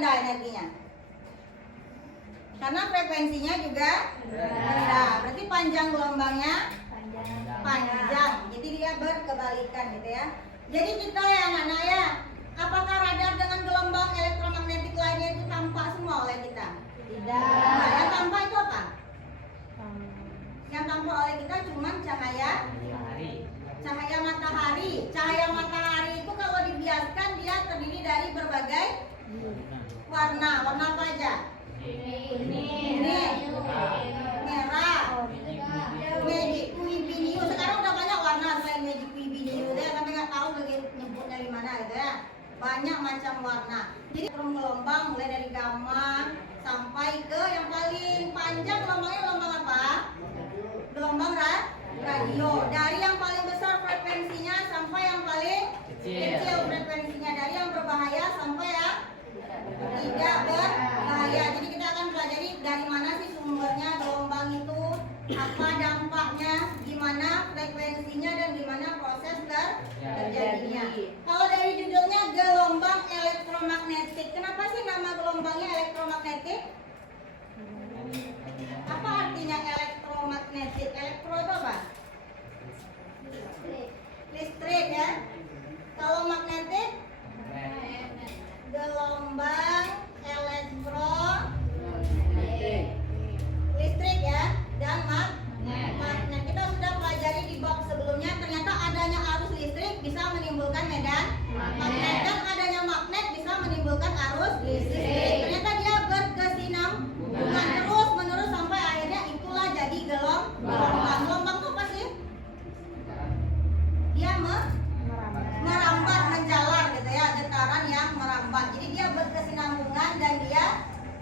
rendah energinya? Karena frekuensinya juga rendah. Berarti panjang gelombangnya panjang. Jadi dia berkebalikan gitu ya. Jadi kita ya anak-anak ya, apakah radar dengan gelombang elektromagnetik lainnya itu tampak semua oleh kita? Tidak. Nah, yang tampak itu apa? Yang tampak oleh kita cuma cahaya matahari. Cahaya matahari itu kalau dibiarkan dia terdiri dari berbagai warna. Warna apa aja? Kuning, merah, magic, biru. Sekarang udah banyak warna selain magic, biru ya, tapi nggak tahu lagi nyebutnya gimana gitu ya. Banyak macam warna. Jadi gelombang mulai dari gamma sampai ke yang paling panjang gelombangnya gelombang apa? Gelombang radio. Dari yang paling besar frekuensinya sampai yang paling kecil frekuensinya. Dari yang berbahaya sampai yang tidak berbahaya. Jadi kita akan pelajari dari mana sih sumbernya gelombang itu, apa dampaknya, gimana frekuensinya, dan gimana proses terjadinya. Kalau dari judulnya gelombang elektromagnetik, kenapa sih nama gelombangnya elektromagnetik? Apa artinya elektromagnetik? Elektro itu apa? Listrik ya. Kalau magnetik? Gelombang listrik ya, dan magnet. Kita sudah pelajari di bab sebelumnya, ternyata adanya arus listrik bisa menimbulkan medan magnet, dan adanya magnet bisa menimbulkan arus listrik. Ternyata dia berkesinambungan terus menerus sampai akhirnya itulah jadi gelombang. Gelombang itu apa sih? Dia merambat, menjalar gitu ya, getaran yang merambat. Jadi dia berkesinambungan dan dia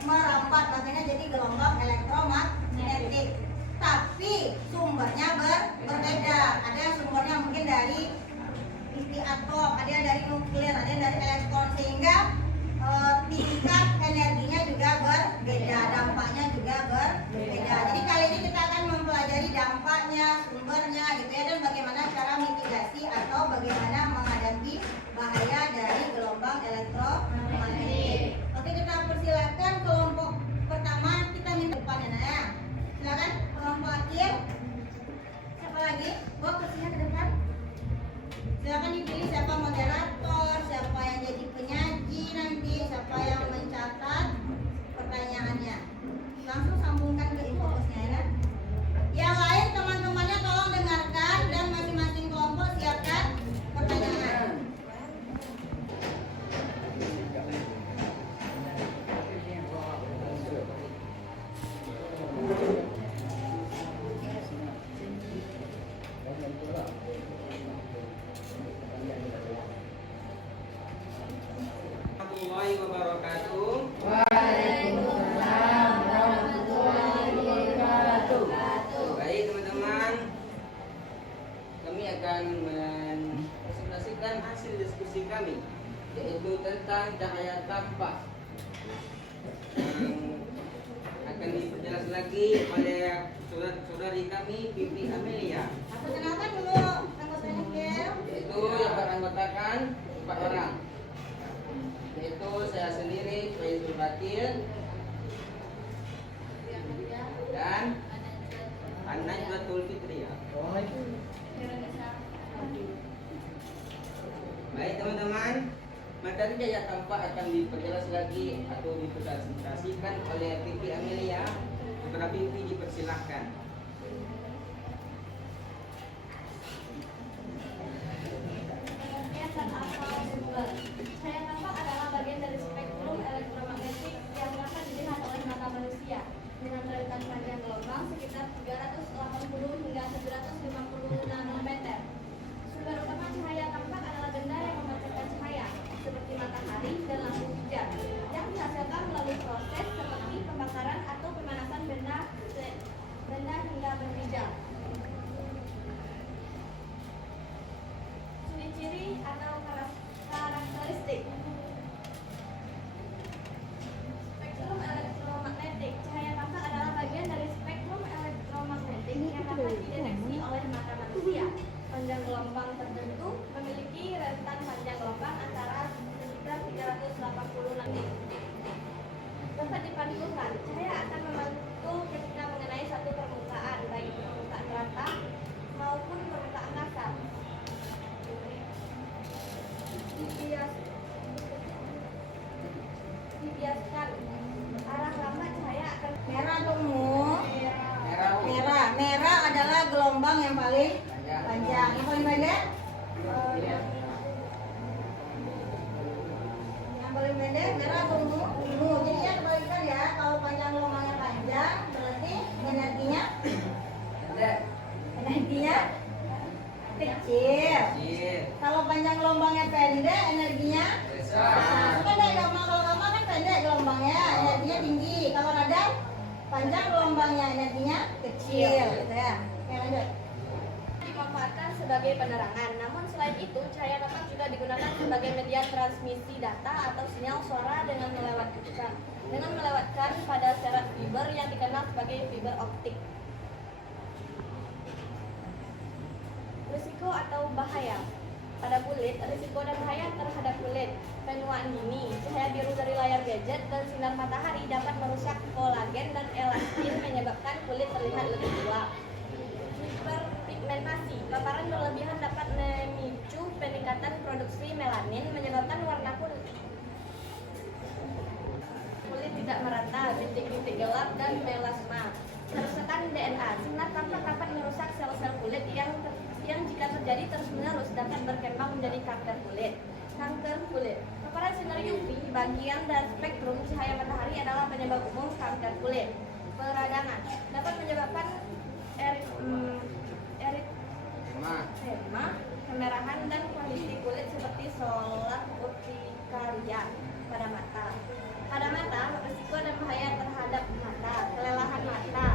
merambat, makanya jadi gelombang elektromagnetik. Tapi sumbernya berbeda. Ada yang sumbernya mungkin dari inti atom, ada yang dari nuklir, ada yang dari elektron, sehingga tingkat energinya juga berbeda, dampaknya juga berbeda. Jadi kali ini kita akan mempelajari dampaknya, sumbernya gitu ya, dan bagaimana cara mitigasi atau bagaimana menghadapi bahaya dari gelombang elektromagnetik. Oke, kita persilakan kelompok pertama, kita minta depan ya. Silakan kelompok akhir. Siapa lagi? Bawa kursinya ke depan. Silakan dipilih siapa moderator, siapa yang jadi penyaji nanti, siapa yang mencatat pertanyaannya. Langsung sambungkan ke info-nya ya. Yang lain teman-temannya tolong dengarkan dan masing-masing kelompok siapkan pertanyaan. Warahmatullahi wabarakatuh. Waalaikumsalam warahmatullahi wabarakatuh. Baik teman-teman, kami akan mempresentasikan hasil diskusi kami, yaitu tentang cahaya tampak, yang akan diperjelas lagi oleh saudari kami Pipi Amelia. Perkenalkan dulu anggotanya Kel. Yaitu yang beranggotakan 4 orang, yaitu saya sendiri Faizul Batin dan An-Najlatul Fitriyah. Baik teman-teman, materi cahaya tampak akan diperjelas lagi atau dipresentasikan oleh Pipi Amelia. Kepada Pipi dipersilahkan. Cahaya tampak adalah bagian dari spektrum elektromagnetik yang dapat dilihat oleh mata manusia dengan lewitan panjang gelombang sekitar 380 hingga 750 nanometer. Sumber utama cahaya tampak adalah benda yang memancarkan cahaya seperti matahari dan lampu hijau yang dihasilkan melalui proses seperti pembakaran atau pemanasan benda hingga berhijau. Ciri-ciri atau karakteristik spektrum elektromagnetik. Cahaya tampak adalah bagian dari spektrum elektromagnetik yang dapat dideteksi oleh mata manusia. Panjang gelombang tertentu memiliki rentan panjang gelombang antara sekitar 380 nanometer. menunjukkan cahaya akan membantu ketika mengenai satu permukaan, baik permukaan rata maupun permukaan kasar. Dibiaskan arah lambat cahaya akan Merah dong, Mu. Merah. Bu. Merah. Merah adalah gelombang yang paling panjang. Yang paling pendek? Yang paling pendek merah dong, Mu. Mu. Jadi ya kebalikan ya. Kalau panjang gelombangnya panjang, berarti energinya kecil. Kecil. Kalau panjang gelombangnya pendek, energinya Besar. pendek. Kalau gamma kan pendek gelombangnya, energinya tinggi. Kalau radar panjang gelombangnya, energinya kecil, gitu ya. Oke, lanjut. dimanfaatkan sebagai penerangan. Namun selain itu, cahaya tampak juga digunakan sebagai media transmisi data atau sinyal suara dengan melewatkan pada syarat fiber yang dikenal sebagai fiber optik. Risiko atau bahaya pada kulit, risiko dan bahaya terhadap kulit. Penuaan dini, cahaya biru dari layar gadget dan sinar matahari dapat merusak kolagen dan elastin menyebabkan kulit terlihat lebih tua. Hiperpigmentasi, paparan berlebihan dapat memicu peningkatan produksi melanin menyebabkan warna kulit tidak merata, bintik-bintik gelap dan melasma. Kerusakan DNA, sinar tampak dapat merusak sel-sel kulit yang jika terjadi terus-menerus dapat berkembang menjadi kanker kulit. Kanker kulit. Paparan sinar UV bagian dan spektrum cahaya matahari adalah penyebab umum kanker kulit. Peradangan dapat menyebabkan eritema, kemerahan dan kondisi kulit seperti solat urtikaria pada mata. Pada mata, risiko dan bahaya terhadap mata, kelelahan mata.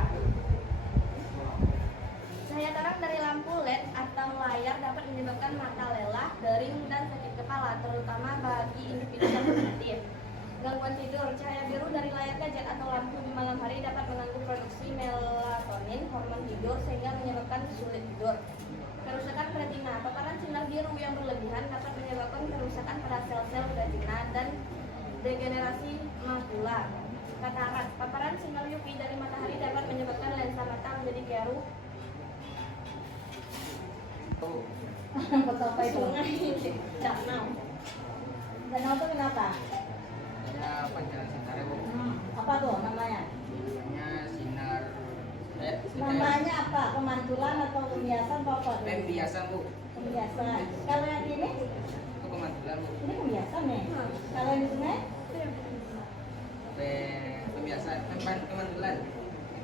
Cahaya terang dari lampu LED atau layar dapat menyebabkan mata lelah, dering, dan sakit kepala, terutama bagi individu yang sensitif. Gangguan tidur, cahaya biru dari layar gadget atau lampu di malam hari dapat mengganggu produksi melatonin, hormon tidur, sehingga menyebabkan sulit tidur. Kerusakan retina, paparan sinar biru yang berlebihan dapat menyebabkan kerusakan pada sel-sel retina dan degenerasi makula. Katarak, paparan sinar UV dari matahari dapat menyebabkan lensa mata menjadi keruh. Betul apa itu? Sungai danau. Danau itu kenapa? Ada pancaran sinar ya, Bu. Apa tuh namanya? Namanya sinar Namanya apa? Pemantulan atau pembiasan atau apa? pembiasan, Bu. Pembiasan. Kalau yang ini? Itu pemantulan, Bu. Ini pembiasan nih. Kalau yang di sungai? Pembiasan, pemantulan.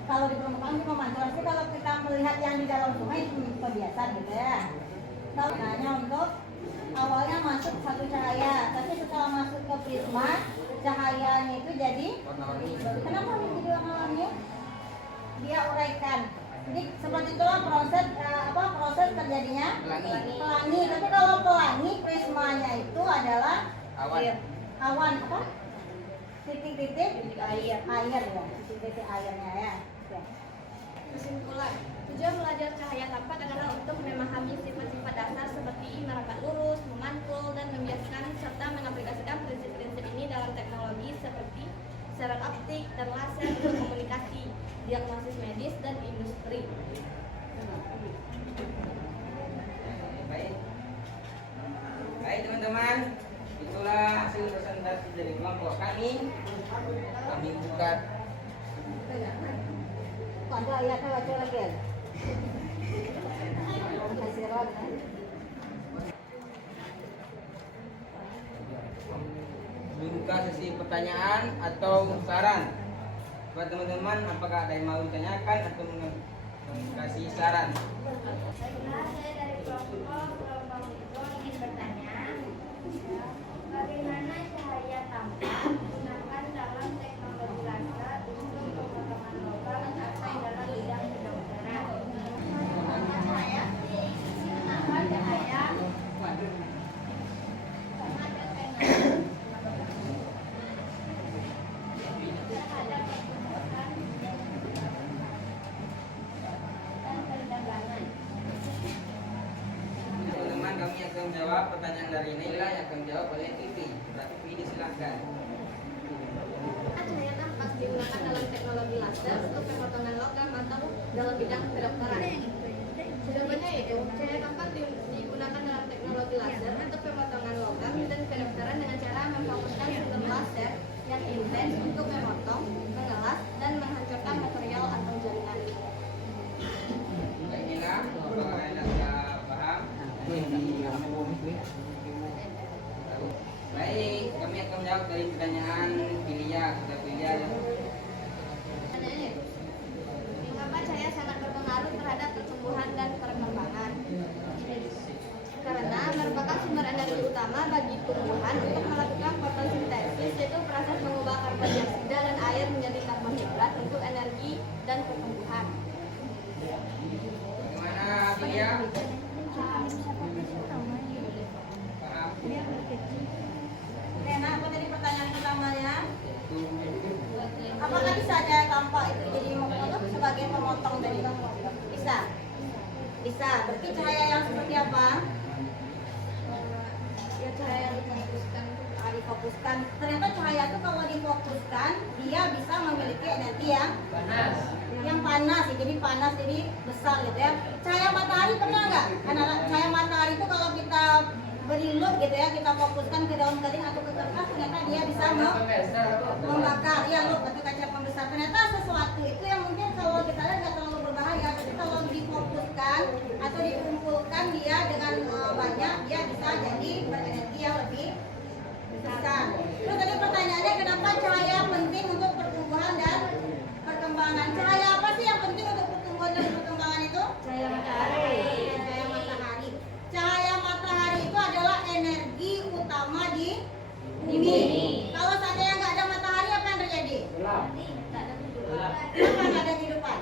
Kalau di permukaan itu pemantulan. Tapi kalau kita melihat yang di dalam sungai itu pembiasan gitu ya. Kalau hanya untuk awalnya masuk satu cahaya, tapi setelah masuk ke prisma, cahayanya itu jadi Warna-warni. kenapa ini jadi warna-warni? Dia uraikan. Jadi seperti itulah proses terjadinya pelangi. Tapi kalau pelangi prismanya itu adalah awan apa? Titik-titik air ya, titik-titik airnya ya. Oke. Kesimpulan, tujuan belajar cahaya tampak adalah untuk memahami sifat-sifat dasar seperti merapat lurus, memantul, dan membiaskan serta mengaplikasikan prinsip-prinsip ini dalam teknologi seperti siaran optik dan laser untuk komunikasi, diagnosis medis, dan industri. Baik teman-teman, itulah hasil presentasi dari kelompok kami. Kami buka. Ada ayatnya baca lagi. Hasiran ya. Buka sesi pertanyaan atau saran. Buat teman-teman, apakah ada yang mau ditanyakan atau kasih saran? Saya dari kelompok itu ingin bertanya, bagaimana cahaya tampak digunakan dalam teknologi laser untuk pemotongan lubang atau dalam bidang kedokteran? Cahaya, kenapa cahaya? Karena ada teknologi terhadap pertukaran dan perdagangan. Teman-teman, kami akan menjawab pertanyaan dari Naila yang akan dijawab oleh Vivi. Vivi, silakan. Cahaya tampak digunakan dalam teknologi laser untuk pemotongan logam atau dalam bidang kedokteran. Jawabannya itu, cahaya tampak digunakan dalam teknologi laser untuk pemotongan logam dan kedokteran dengan cara memfokuskan sinar laser yang intens untuk memotong, mengelas, dan menghancurkan material atau jaringan. Baiklah, apakah Anda sudah paham? Baik, kami akan menjawab dari pertanyaan Filia. Kita Filia. Pertanyaannya, mengapa cahaya sangat berpengaruh terhadap pertumbuhan dan perkembangan? Karena merupakan sumber energi utama bagi tumbuhan untuk melakukan fotosintesis, yaitu proses mengubah karbon dioksida dan air menjadi karbohidrat untuk energi dan pertumbuhan. Bagaimana Filia? Paham? Rena, apa tadi pertanyaan pertamanya? Apakah bisa cahaya tampak itu jadi sebagai pemotong dari logam? Bisa. Bisa. Berarti cahaya yang seperti apa? Ya, cahaya yang difokuskan. Difokuskan. Ternyata cahaya itu kalau difokuskan dia bisa memiliki energi yang panas, jadi panas, jadi besar gitu ya. Cahaya matahari pernah nggak? Karena cahaya matahari itu kalau kita beri lut gitu ya, kita fokuskan ke daun kering atau ke kertas, ternyata dia bisa membakar ya lut atau kaca pembesar. Ternyata sesuatu itu yang mungkin kalau kita lihat nggak terlalu berbahaya, tapi kalau difokuskan atau dikumpulkan dia dengan banyak, dia bisa jadi berenergi yang lebih besar. Terus tadi pertanyaannya, kenapa cahaya penting untuk pertumbuhan dan perkembangan? Cahaya apa sih yang penting untuk pertumbuhan dan perkembangan itu? Cahaya matahari. Cahaya matahari. Cahaya matahari itu adalah energi utama di bumi. Kalau seandainya nggak ada matahari, apa yang terjadi? Apa nggak ada kehidupan?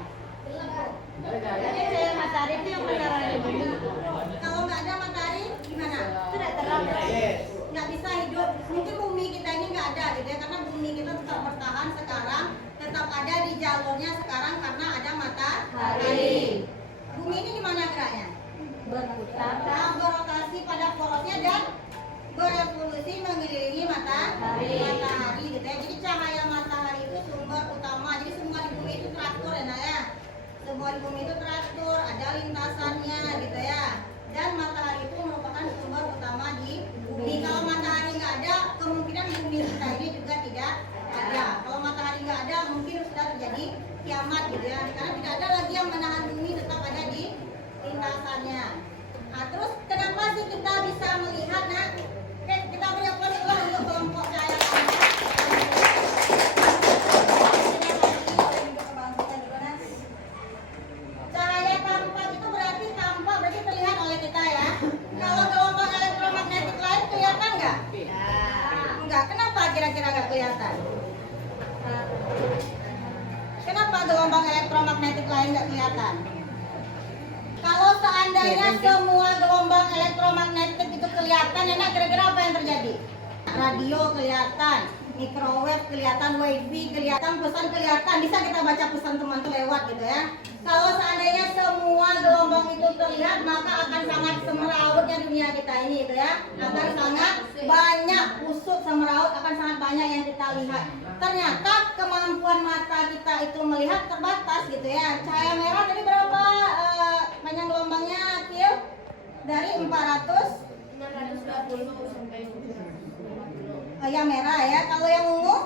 Jadi cahaya matahari itu yang menerangi bumi. Kalau nggak ada matahari, gimana? Tidak terang. Nggak bisa hidup. Mungkin bumi kita ini nggak ada gitu ya, karena bumi kita tetap bertahan sekarang, tetap ada di jalurnya sekarang karena ada matahari. Bumi ini gimana geraknya? Berputar. Berotasi pada porosnya dan berevolusi mengelilingi matahari gitu ya. Jadi cahaya matahari itu sumber utama. Jadi semua di bumi itu teratur ya Nak ya. Semua di bumi itu teratur, ada lintasannya gitu ya. Dan matahari itu merupakan sumber utama di bumi. Kalau matahari nggak ada, kemungkinan bumi kita ini juga tidak ada. Kalau matahari nggak ada, mungkin sudah terjadi kiamat gitu ya. Karena tidak ada lagi yang menahan bumi, tetap ada di lintasannya. Nah, terus kenapa sih kita bisa melihat? Nah, oke, kita beri aplaus dulu untuk kelompok cahaya tampak. Cahaya tampak itu berarti tampak, berarti terlihat oleh kita ya. Kalau gelombang elektromagnetik lain kelihatan nggak? Enggak. Kenapa kira-kira nggak kelihatan? Kenapa gelombang elektromagnetik lain nggak kelihatan? Kalau seandainya semua gelombang elektromagnetik itu kelihatan, enak kira-kira apa yang terjadi? Radio kelihatan, microwave kelihatan, wifi kelihatan, pesan kelihatan, bisa kita baca pesan teman tuh lewat gitu ya. Kalau seandainya semua gelombang itu terlihat, maka akan sangat semerautnya dunia kita ini gitu ya. Akan sangat banyak, usut semeraut, akan sangat banyak yang kita lihat. Ternyata kemampuan mata kita itu melihat terbatas gitu ya. Cahaya merah tadi berapa panjang gelombangnya, Kil? Dari 620 sampai 750. Yang merah ya. Kalau yang ungu?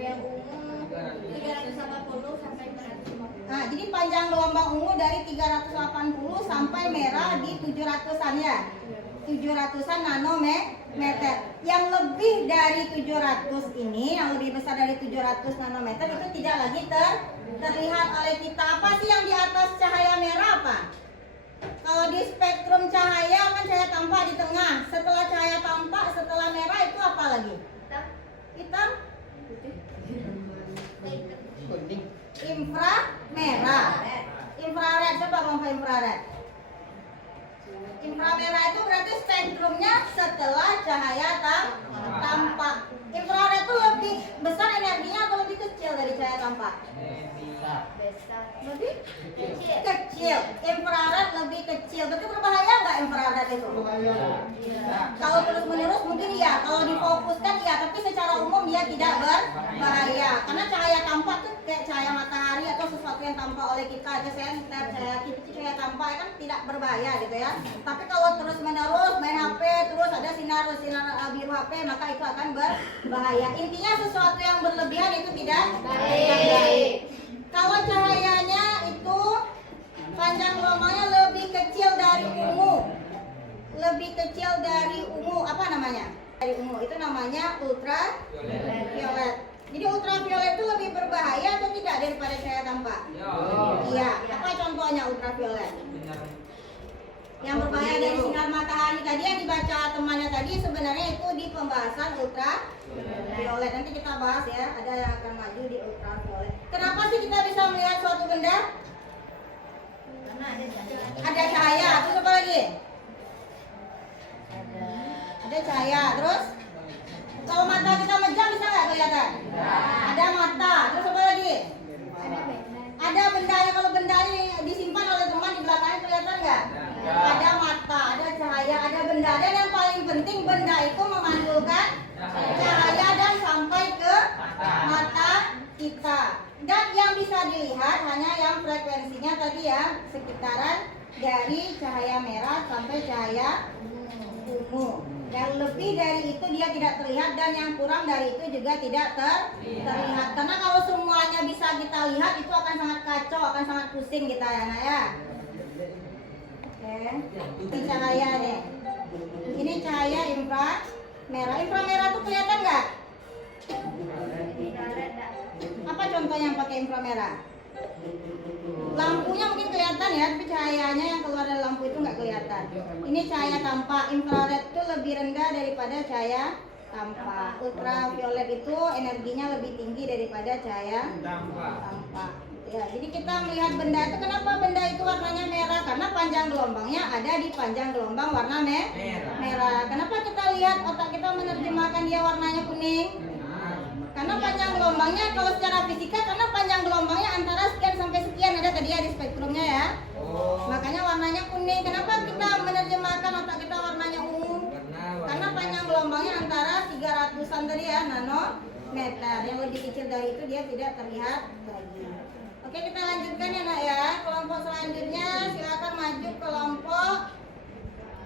Yang ungu 380 sampai 450. Nah, jadi panjang gelombang ungu dari 380 sampai merah di 700-an ya. 700-an nanometer. Yang lebih dari 700 ini, yang lebih besar dari 700 nanometer itu tidak lagi terlihat oleh kita. Apa sih yang di atas cahaya merah apa? Kalau di spektrum cahaya kan cahaya tampak di tengah. Setelah cahaya tampak, setelah merah itu apa lagi? Hitam? Inframerah. Infrared, coba kelompok infrared. Inframerah itu berarti spektrumnya setelah cahaya tampak. Infrared itu lebih besar energinya atau lebih kecil dari cahaya tampak? Lebih kecil. Infrared lebih kecil. Berarti berbahaya nggak infrared rasa itu? Kalau terus-menerus mungkin iya, kalau difokuskan iya, tapi secara umum dia tidak berbahaya. Karena cahaya tampak tuh kayak cahaya matahari atau sesuatu yang tampak oleh kita aja, cahaya tampak kan tidak berbahaya gitu ya. Tapi kalau terus-menerus main HP terus ada sinar biru HP, maka itu akan berbahaya. Intinya sesuatu yang berlebihan itu tidak baik. Kalau cahayanya itu panjang gelombangnya lebih kecil dari ungu, apa namanya? Dari ungu itu namanya ultraviolet. Jadi ultraviolet itu lebih berbahaya atau tidak daripada cahaya tampak? Iya. Apa contohnya ultraviolet? Yang berbahaya dari sinar matahari tadi yang dibaca temannya tadi sebenarnya itu di pembahasan ultraviolet. Nanti kita bahas ya, ada yang akan maju di ultraviolet. Kenapa sih kita bisa melihat suatu benda? Karena Ada cahaya. Terus apa lagi? Ada cahaya. Terus kalau mata kita mejam bisa nggak kelihatan? Ada mata. Terus apa lagi? Ada bendanya. Kalau bendanya disimpan oleh teman di belakangnya kelihatan nggak? Ada mata, ada cahaya, ada benda. Dan yang paling penting benda itu memantulkan cahaya dan sampai ke mata kita. Dan yang bisa dilihat hanya yang frekuensinya tadi ya, sekitaran dari cahaya merah sampai cahaya ungu. Yang lebih dari itu dia tidak terlihat dan yang kurang dari itu juga tidak terlihat. Karena kalau semuanya bisa kita lihat itu akan sangat kacau, akan sangat pusing kita ya nak ya. Oke, ini cahaya deh. Ini cahaya inframerah. Inframerah tuh kelihatan nggak? Apa contohnya yang pakai inframerah? Lampunya mungkin kelihatan ya, tapi cahayanya yang keluar dari lampu itu nggak kelihatan. Ini cahaya tampak. Infrared itu lebih rendah daripada cahaya tampak. Ultraviolet itu energinya lebih tinggi daripada cahaya tampak. Ya, jadi kita melihat benda itu, kenapa benda itu warnanya merah? Karena panjang gelombangnya ada di panjang gelombang warna merah. Kenapa kita lihat otak kita menerjemahkan dia warnanya kuning? Karena panjang gelombangnya, kalau secara fisika, karena panjang gelombangnya antara sekian sampai sekian, ada tadi ya di spektrumnya ya. Makanya warnanya kuning. Kenapa kita menerjemahkan otak kita warnanya ungu? Karena panjang gelombangnya antara 300-an tadi ya, nanometer. Yang lebih kecil dari itu dia tidak terlihat lagi. Oke, kita lanjutkan ya nak ya. Kelompok selanjutnya silakan maju kelompok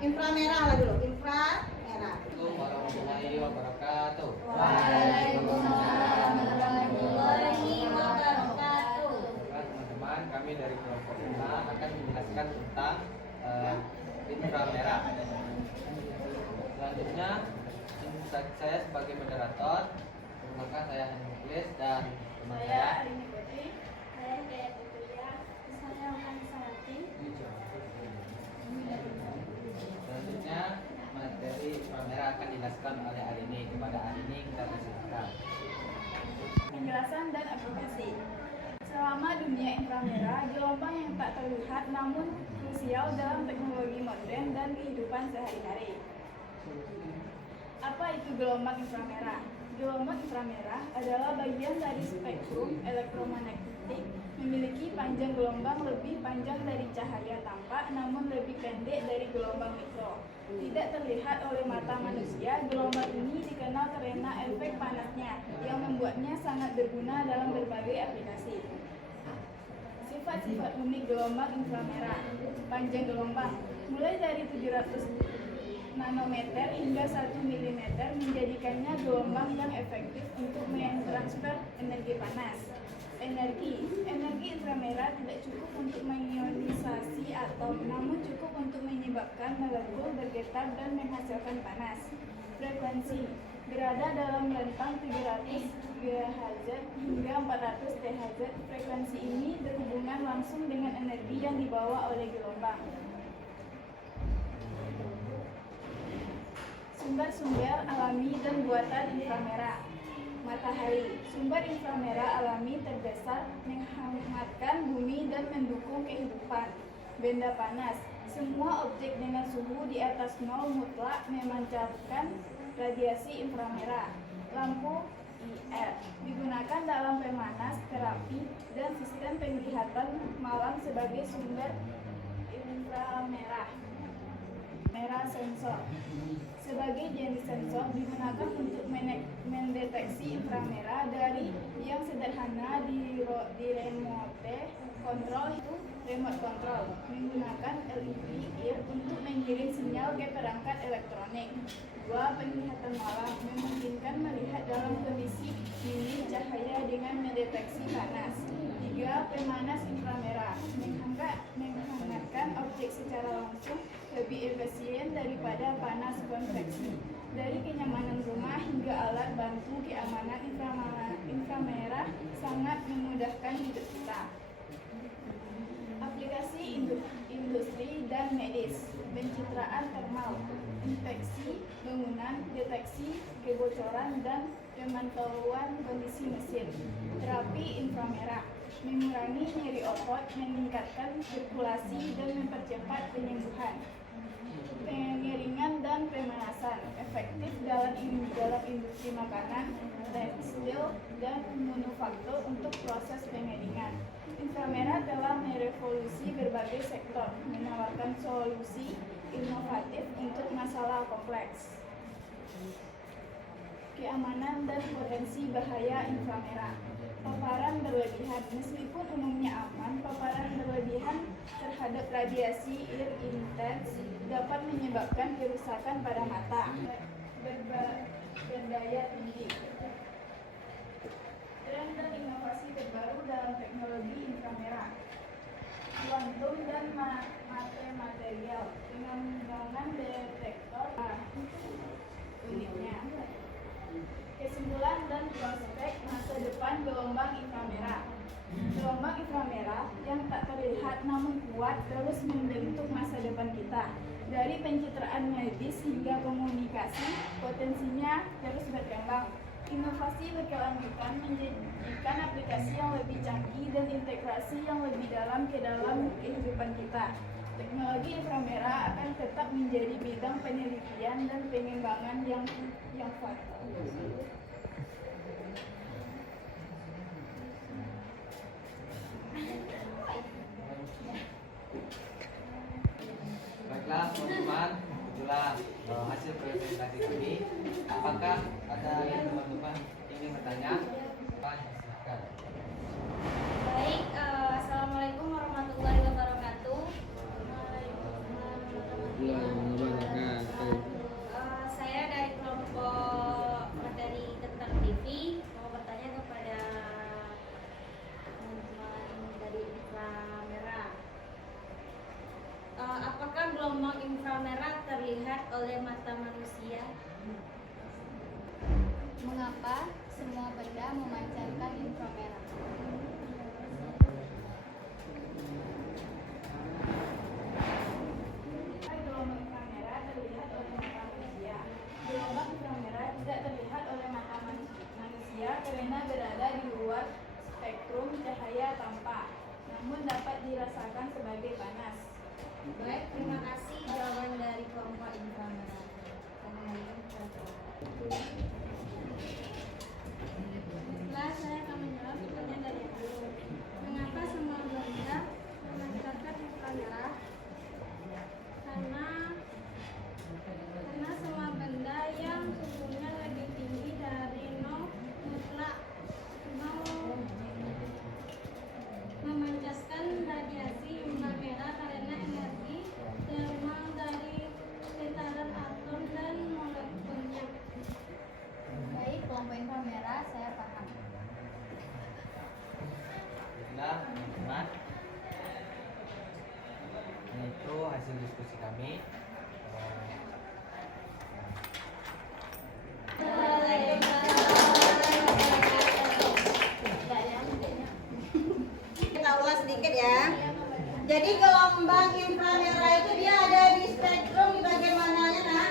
inframerah lah dulu. Inframerah. Warahmatullahi wabarakatuh. Waalaikumsalam warahmatullahi wabarakatuh. Teman-teman, kami dari kelompok kita akan menjelaskan tentang inframerah. Selanjutnya, saya sebagai moderator, maka saya Haniflis dan teman saya Arini Putri, saya Hidayat Putria, saya Okan Sayati. Selanjutnya, materi inframerah akan dijelaskan oleh Arini. Kepada Arini kita persilakan. Penjelasan dan aplikasi. Selama dunia inframerah, gelombang yang tak terlihat namun krusial dalam teknologi modern dan kehidupan sehari-hari. Apa itu gelombang inframerah? Gelombang inframerah adalah bagian dari spektrum elektromagnetik, memiliki panjang gelombang lebih panjang dari cahaya tampak namun lebih pendek dari gelombang mikro. Tidak terlihat oleh mata manusia, gelombang ini dikenal karena efek panasnya yang membuatnya sangat berguna dalam berbagai aplikasi. Sifat-sifat unik gelombang inframerah. Panjang gelombang mulai dari 700 nanometer hingga 1 mm menjadikannya gelombang yang efektif untuk mentransfer energi panas. Energi inframerah tidak cukup untuk mengionisasi atom, namun cukup untuk menyebabkan molekul bergetar dan menghasilkan panas. Frekuensi berada dalam rentang 300 GHz hingga 400 THz. Frekuensi ini berhubungan langsung dengan energi yang dibawa oleh gelombang. Sumber-sumber alami dan buatan inframerah. Matahari, sumber inframerah alami terbesar menghangatkan bumi dan mendukung kehidupan. Benda panas, semua objek dengan suhu di atas 0 mutlak memancarkan radiasi inframerah. Lampu IR digunakan dalam pemanas, terapi, dan sistem penglihatan malam sebagai sumber inframerah. berupa sensor. Sebagai jenis sensor digunakan untuk mendeteksi inframerah dari yang sederhana di remote control itu remote control menggunakan LED untuk mengirim sinyal ke perangkat elektronik. 2. Penglihatan malam memungkinkan melihat dalam kondisi minim cahaya dengan mendeteksi panas. 3. Pemanas inframerah menghangatkan objek secara langsung lebih efisien daripada panas konveksi. Dari kenyamanan rumah hingga alat bantu keamanan inframerah sangat memudahkan hidup kita. Aplikasi industri dan medis, pencitraan termal, inspeksi bangunan, deteksi kebocoran dan pemantauan kondisi mesin. Terapi inframerah mengurangi nyeri otot, meningkatkan sirkulasi dan mempercepat penyembuhan. Pengeringan dan pemanasan efektif dalam industri makanan, tekstil, dan manufaktur untuk proses pengeringan. Inframerah telah merevolusi berbagai sektor, menawarkan solusi inovatif untuk masalah kompleks. Keamanan dan potensi bahaya inframerah. Paparan berlebihan. Meskipun umumnya aman, paparan berlebihan terhadap radiasi intens dapat menyebabkan kerusakan pada mata. Berdaya tinggi. Tren dan inovasi terbaru dalam teknologi inframerah. Kuantum dan material, pengembangan detektor unitnya. Kesimpulan dan prospek masa depan gelombang inframerah. Gelombang inframerah yang tak terlihat namun kuat terus membentuk masa depan kita. Dari pencitraan medis hingga komunikasi, potensinya terus berkembang. Inovasi berkelanjutan menjadikan aplikasi yang lebih canggih dan integrasi yang lebih dalam ke dalam kehidupan kita. Teknologi inframerah akan tetap menjadi bidang penelitian dan pengembangan yang fatal. Baiklah teman-teman, itulah hasil presentasi kami. Apakah ada yang teman-teman ingin bertanya? Silakan. Baik, assalamualaikum warahmatullahi wabarakatuh. Saya dari kelompok materi tentang TV mau bertanya kepada teman-teman dari inframerah. Apakah gelombang inframerah terlihat oleh mata manusia? Mengapa semua benda memancarkan inframerah? Gelombang inframerah terlihat oleh mata manusia. Gelombang inframerah tidak terlihat oleh mata manusia karena berada di luar spektrum cahaya tampak, namun dapat dirasakan sebagai panas. Baik, terima kasih jawaban dari kelompok inframerah. Setelah saya akan menjawab pertanyaan dari Ibu. Mengapa semua benda memancarkan inframerah? Karena semua benda yang suhunya lebih tinggi dari nol mutlak memancarkan radiasi inframerah karena energi termal dari getaran atom dan molekulnya. Baik, kelompok inframerah saya paham. Baiklah teman-teman, itu hasil diskusi kami. Kita ulas sedikit ya. Jadi gelombang inframerah itu dia ada di spektrum di bagian mananya, Nak?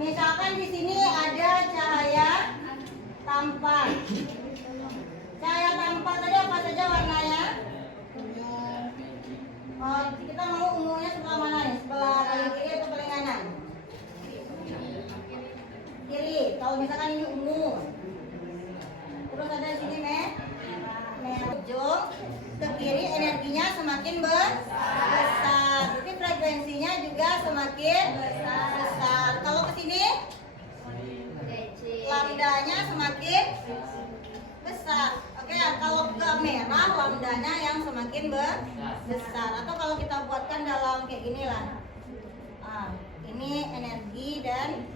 Misalkan di sini ada cahaya tampak. Cahaya tampak tadi apa saja warnanya? Oh, kita mau ungunya sebelah mana nih? Sebelah paling kiri atau paling kanan? Kiri. Kalau misalkan ini ungu. Terus ada di sini merah ujung ke kiri, energinya semakin besar. Jadi frekuensinya juga semakin besar. Kalau ke sini lambdanya semakin besar. Oke, kalau ke merah lambdanya yang semakin besar. Atau kalau kita buatkan dalam kayak gini lah. Ini energi dan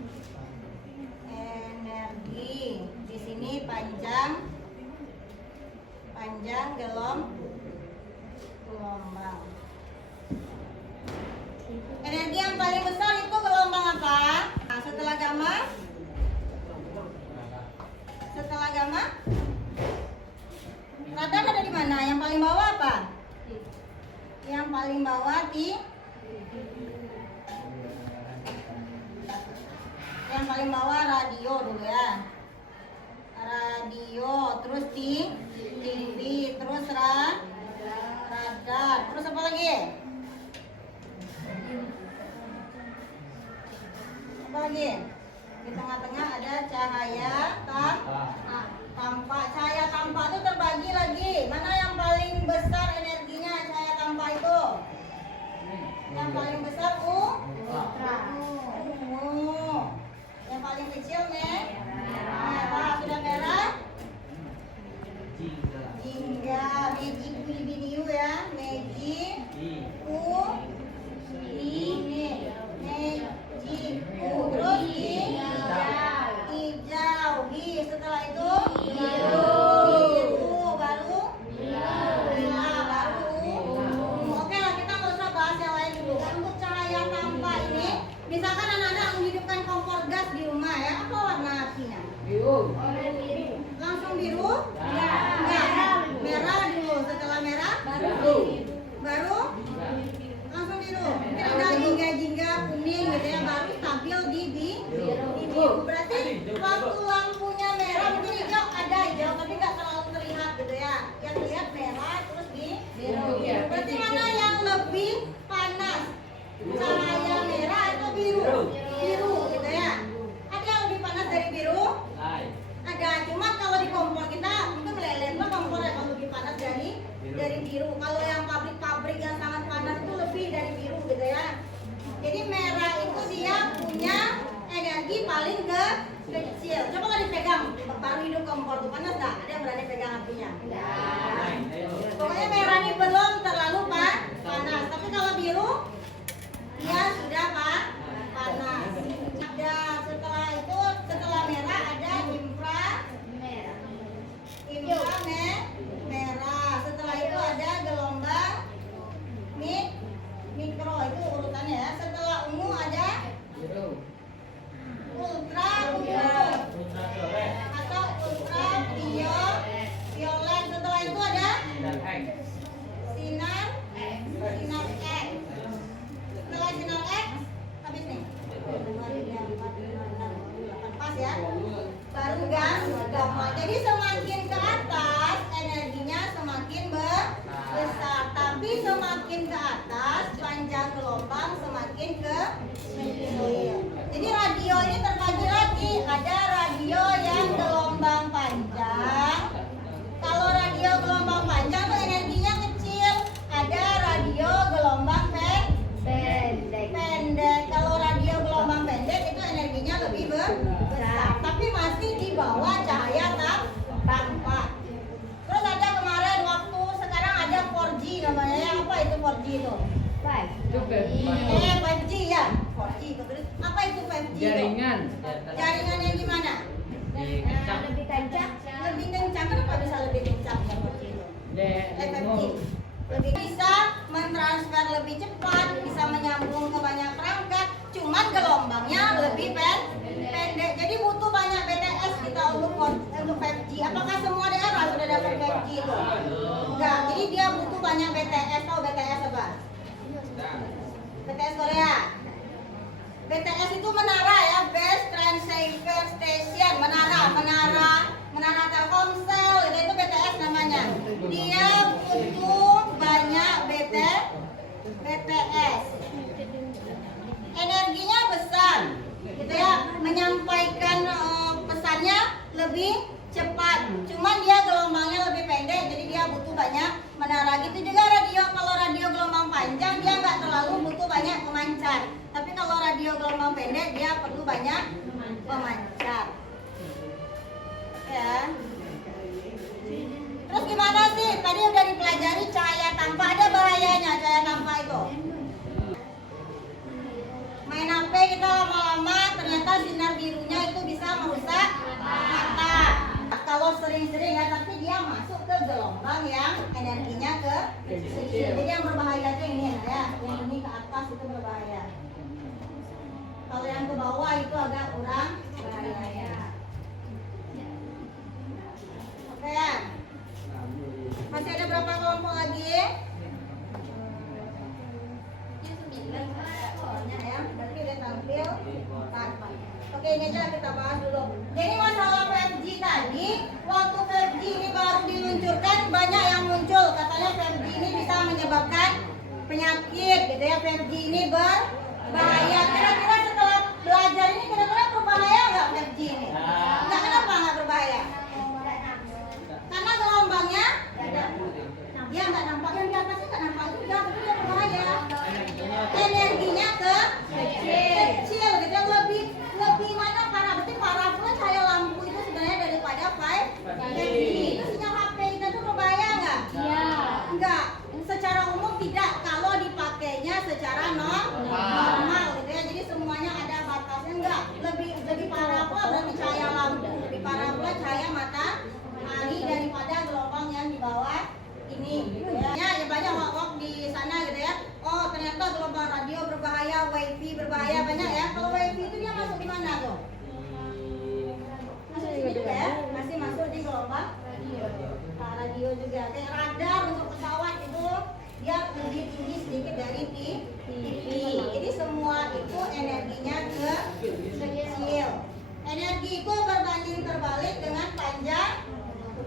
energi. Di sini panjang gelombang. Energi yang paling besar itu gelombang apa? Nah, setelah gamma? Setelah gamma? Radar ada di mana? Yang paling bawah apa? Yang paling bawah yang paling bawah radio dulu ya. Radio, terus TV, terus radar, terus apa lagi? Apa lagi? Di tengah-tengah ada cahaya tampak. Cahaya tampak itu terbagi lagi. Mana yang paling besar energinya cahaya tampak itu? Yang paling besar ultra. Yang paling kecil merah. Sudah merah? Jingga. Magic video ya. Magic ini. Magic terus hijau. Setelah itu biru. Baru Oke lah, kita nggak usah bahas yang lain dulu. Untuk cahaya tampak ini, misalkan anak-anak menghidupkan kompor gas di rumah ya, apa warna apinya? Biru. Langsung biru? Enggak. Merah dulu. Setelah merah? Baru? Langsung biru. Mungkin ada jingga-jingga kuning gitu ya, baru stabil di biru. Berarti waktu lampunya merah mungkin hijau, ada hijau tapi nggak terlalu terlihat gitu ya. Yang terlihat merah terus di biru. Berarti mana yang lebih panas? Cahaya merah atau biru? Biru gitu ya. Ada yang lebih panas dari biru? Ada, cuma kalau di kompor kita mungkin meleleh kompor yang lebih panas dari biru. Kalau yang pabrik-pabrik yang sangat panas itu lebih dari biru gitu ya. Jadi merah itu dia punya energi paling kecil. Coba kalau dipegang, baru hidup kompor tuh panas nggak? Ada yang berani pegang apinya? Pokoknya merah ini belum terlalu panas. Tapi kalau biru, dia sudah panas. Ada setelah itu, setelah merah ada merah. Setelah itu ada gelombang mikro, itu urutannya ya. Setelah ungu ada ultra atau ultra violet. Setelah itu ada sinar X. Setelah sinar X habis nih. Pas ya. Baru gamma. Jadi semakin ke atas energinya semakin besar, tapi semakin ke atas panjang gelombang semakin kecil. Jadi radio ini terbagi lagi, ada radio yang gelombang panjang. Kalau radio gelombang panjang tuh energinya kecil. Ada radio gelombang pendek. Kalau radio gelombang pendek itu energinya lebih besar, tapi masih di bawah cahaya tampak. Terus ada kemarin waktu sekarang ada 4G namanya ya. Apa itu 4G itu? 5G ya. 4G itu. Apa itu 5G? Jaringan. Jaringannya gimana? Lebih kencang. Lebih kencang. Kenapa bisa lebih kencang? 4G itu? 5G. Lebih bisa mentransfer lebih cepat, bisa menyambung ke banyak perangkat. Cuman gelombangnya lebih pendek. Jadi butuh banyak BTS kita untuk 5G. Apakah semua daerah sudah dapat 5G itu? Enggak. Jadi dia butuh banyak BTS. Tahu BTS apa? BTS Korea. BTS itu menara ya, Base Transceiver Station, menara Telkomsel, itu BTS namanya. Dia butuh banyak BTS. Energinya besar, gitu ya, menyampaikan pesannya lebih cepat. Cuman dia gelombangnya lebih pendek, jadi dia butuh banyak menara. Gitu juga radio, kalau radio gelombang panjang dia nggak terlalu butuh banyak pemancar. Tapi kalau gelombang pendek dia perlu banyak pemancar. Ya. Terus gimana sih? Tadi udah dipelajari cahaya tanpa, ada bahayanya cahaya tanpa itu. Main HP kita lama-lama ternyata sinar birunya itu bisa merusak mata. Kalau sering-sering ya, tapi dia masuk ke gelombang yang energinya ke kecil. Jadi yang berbahaya itu ini ya, yang ini ke atas itu berbahaya. Kalau yang ke bawah itu agak kurang bahaya. Oke ya. Masih ada berapa kelompok lagi? Banyak ya, berarti udah tampil 4. Oke, ini aja kita bahas dulu. Jadi masalah 5G tadi, waktu 5G ini baru diluncurkan banyak yang muncul. Katanya 5G ini bisa menyebabkan penyakit gitu ya. 5G ini berbahaya. Kira-kira setelah belajar ini kira-kira berbahaya nggak 5G ini? Nggak, kenapa nggak berbahaya? Karena gelombangnya ya nggak nampak, yang di atasnya nggak nampak juga, tapi dia berbahaya. Energinya kecil gitu ya, lebih mana parah, berarti parah pula cahaya lampu itu sebenarnya daripada 5G. Itu sinyal HP kita tuh berbahaya nggak? Iya. Enggak, secara umum tidak, kalau dipakainya secara normal gitu ya. Jadi semuanya ada batasnya, enggak. Lebih parah pula berarti cahaya lampu, lebih parah pula cahaya matahari daripada gelombang yang di bawah ini gitu ya. Ya banyak hoax di sana gitu ya. Oh, ternyata gelombang radio berbahaya, wifi berbahaya, banyak ya. Kalau wifi itu dia masuk di mana tuh? Masuk di sini juga ya? Masih masuk di gelombang radio juga. Kayak radar untuk pesawat itu dia lebih tinggi sedikit dari TV. Jadi semua itu energinya kecil. Energi itu berbanding terbalik dengan panjang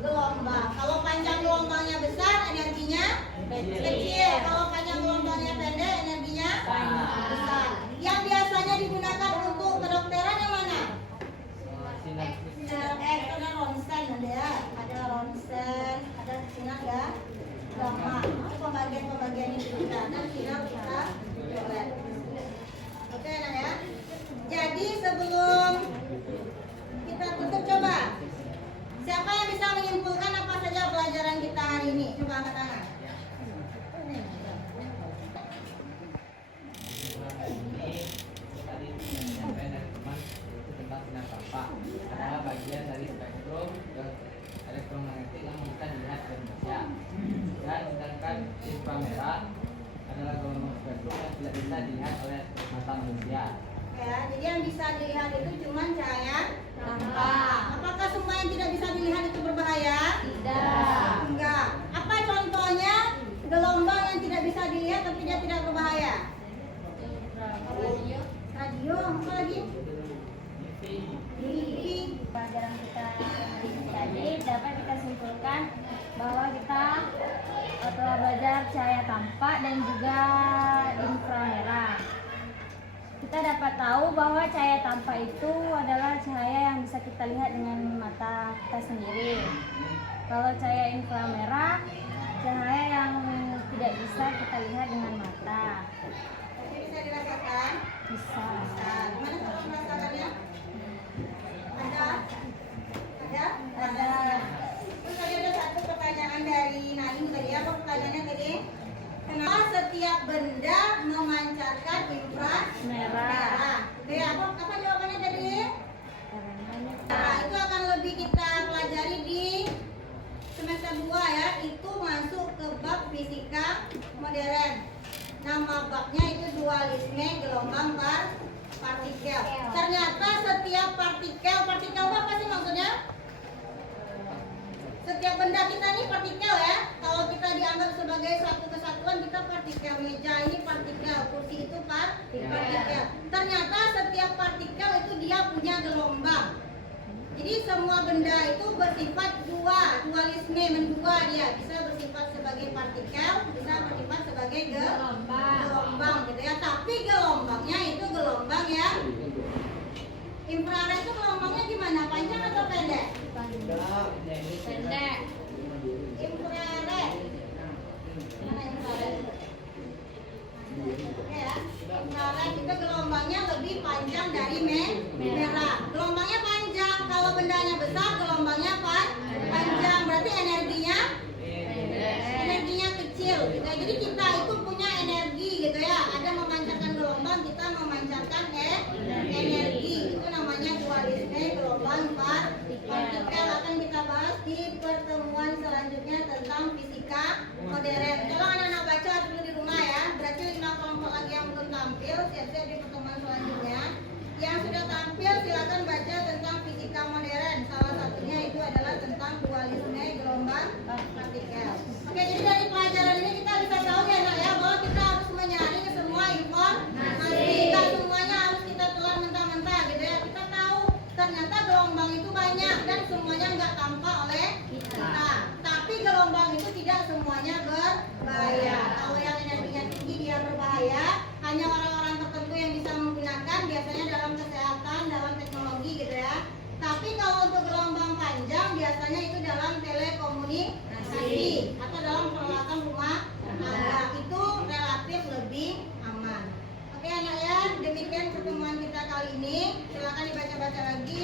gelombang. Kalau panjang gelombangnya besar, energinya kecil. Kalau panjang gelombangnya pendek, energinya besar. Yang biasanya digunakan untuk kedokteran yang mana? Ada ronsen, ada ya. Ada ronsen, ada sinar ya. Gamma. Pembagian-pembagian ini digunakan sinar kita lihat. Oke, nah ya. Jadi sebelum kita tutup, coba siapa yang bisa menyimpulkan apa saja pelajaran kita hari ini? Coba angkat tangan. Adalah bagian dari spektrum elektromagnetik yang bisa dilihat dari manusia. Dan sedangkan inframerah adalah gelombang spektrum yang tidak bisa dilihat oleh mata manusia. Ya, jadi yang bisa dilihat itu cuma cahaya tampak. Apakah semua yang tidak bisa dilihat itu berbahaya? Tidak. Enggak. Apa contohnya gelombang yang tidak bisa dilihat tapi dia tidak berbahaya? Radio, apa lagi? TV. Pelajaran kita hari ini tadi dapat kita simpulkan bahwa kita telah belajar cahaya tampak dan juga inframerah. Kita dapat tahu bahwa cahaya tampak itu adalah cahaya yang bisa kita lihat dengan mata kita sendiri. Kalau cahaya inframerah, cahaya yang tidak bisa kita lihat dengan mata. Tapi bisa dirasakan? Bisa. Nah, gimana cara merasakannya? Ada? Terus tadi ada satu pertanyaan dari Naim tadi. Apa pertanyaannya tadi? Kenapa setiap benda memancarkan inframerah? Oke, apa jawabannya tadi? Nah, itu akan lebih kita pelajari di semester 2 ya. Itu masuk ke bab fisika modern. Nama babnya itu dualisme gelombang partikel. Ternyata setiap partikel apa sih maksudnya? Setiap benda kita ini partikel ya. Kalau kita dianggap sebagai satu kesatuan, kita partikel. Meja ini partikel, kursi itu partikel. Ternyata setiap partikel itu dia punya gelombang. Jadi semua benda itu bersifat dualisme, mendua dia. Bisa bersifat sebagai partikel, bisa bersifat sebagai gelombang gitu ya. Tapi gelombangnya itu gelombang yang infrared itu gelombangnya gimana? Panjang atau pendek? Pendek. Infrared. Mana infrared? Oke ya. Infrared itu gelombangnya lebih panjang.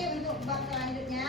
untuk bab selanjutnya.